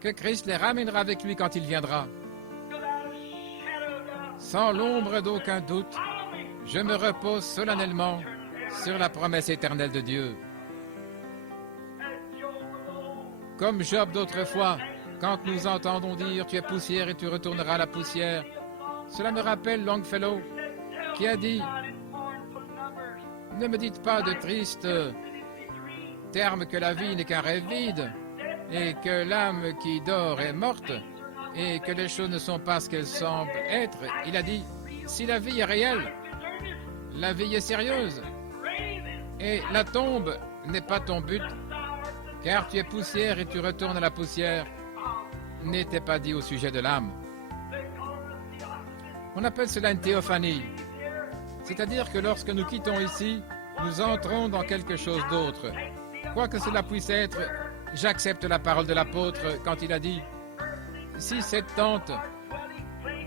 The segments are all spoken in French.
que Christ les ramènera avec lui quand il viendra. Sans l'ombre d'aucun doute, je me repose solennellement sur la promesse éternelle de Dieu. Comme Job d'autrefois, quand nous entendons dire « Tu es poussière et tu retourneras à la poussière », cela me rappelle Longfellow qui a dit « Ne me dites pas de tristes termes que la vie n'est qu'un rêve vide et que l'âme qui dort est morte et que les choses ne sont pas ce qu'elles semblent être. » Il a dit « Si la vie est réelle, la vie est sérieuse et la tombe n'est pas ton but, car tu es poussière et tu retournes à la poussière. » N'était pas dit au sujet de l'âme. On appelle cela une théophanie, c'est-à-dire que lorsque nous quittons ici, nous entrons dans quelque chose d'autre. Quoi que cela puisse être, j'accepte la parole de l'apôtre quand il a dit « Si cette tente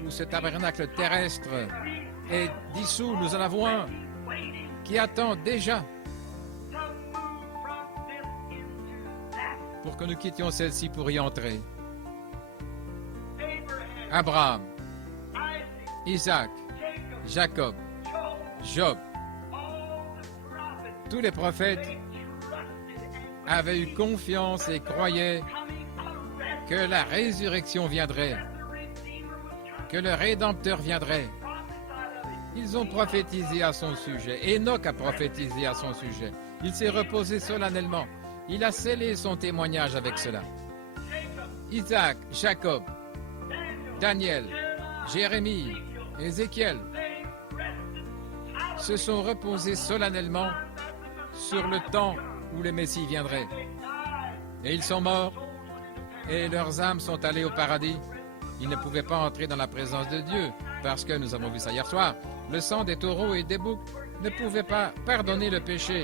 ou ce tabernacle terrestre est dissous, nous en avons un qui attend déjà pour que nous quittions celle-ci pour y entrer. » Abraham, Isaac, Jacob, Job, tous les prophètes avaient eu confiance et croyaient que la résurrection viendrait, que le Rédempteur viendrait. Ils ont prophétisé à son sujet. Enoch a prophétisé à son sujet. Il s'est reposé solennellement. Il a scellé son témoignage avec cela. Isaac, Jacob, Daniel, Jérémie, Ézéchiel se sont reposés solennellement sur le temps où le Messie viendrait. Et ils sont morts et leurs âmes sont allées au paradis. Ils ne pouvaient pas entrer dans la présence de Dieu parce que, nous avons vu ça hier soir, le sang des taureaux et des boucs ne pouvait pas pardonner le péché.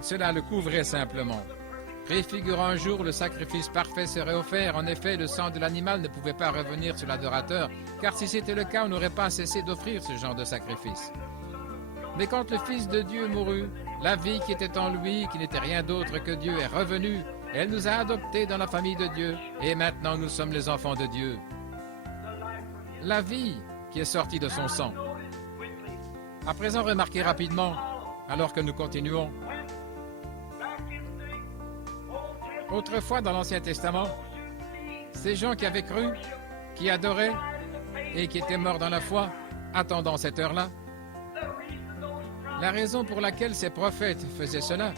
Cela le couvrait simplement. Préfigurant un jour, le sacrifice parfait serait offert. En effet, le sang de l'animal ne pouvait pas revenir sur l'adorateur, car si c'était le cas, on n'aurait pas cessé d'offrir ce genre de sacrifice. Mais quand le Fils de Dieu mourut, la vie qui était en lui, qui n'était rien d'autre que Dieu, est revenue. Elle nous a adoptés dans la famille de Dieu, et maintenant nous sommes les enfants de Dieu. La vie qui est sortie de son sang. À présent, remarquez rapidement, alors que nous continuons. Autrefois, dans l'Ancien Testament, ces gens qui avaient cru, qui adoraient et qui étaient morts dans la foi, attendant cette heure-là, la raison pour laquelle ces prophètes faisaient cela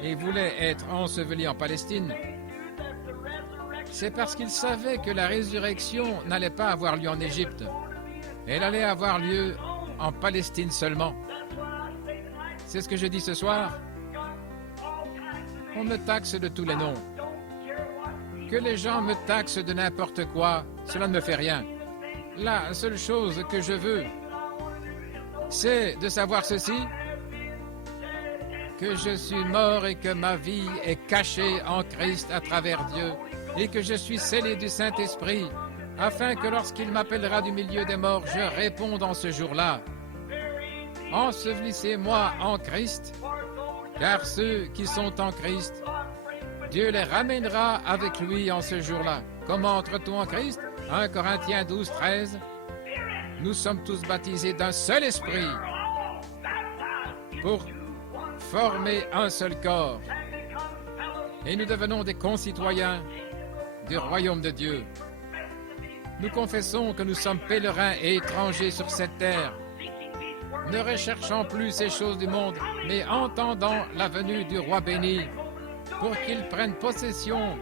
et voulaient être ensevelis en Palestine, c'est parce qu'ils savaient que la résurrection n'allait pas avoir lieu en Égypte. Elle allait avoir lieu en Palestine seulement. C'est ce que je dis ce soir. On me taxe de tous les noms. Que les gens me taxent de n'importe quoi, cela ne me fait rien. La seule chose que je veux, c'est de savoir ceci, que je suis mort et que ma vie est cachée en Christ à travers Dieu, et que je suis scellé du Saint-Esprit, afin que lorsqu'il m'appellera du milieu des morts, je réponde en ce jour-là. Ensevelissez-moi en Christ, car ceux qui sont en Christ, Dieu les ramènera avec lui en ce jour-là. Comment entre-t-on en Christ? 1 Corinthiens 12, 13. Nous sommes tous baptisés d'un seul esprit pour former un seul corps. Et nous devenons des concitoyens du royaume de Dieu. Nous confessons que nous sommes pèlerins et étrangers sur cette terre. Ne recherchons plus ces choses du monde, mais entendant la venue du roi béni, pour qu'il prenne possession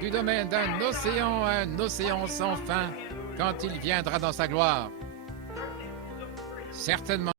du domaine d'un océan à un océan sans fin, quand il viendra dans sa gloire. Certainement.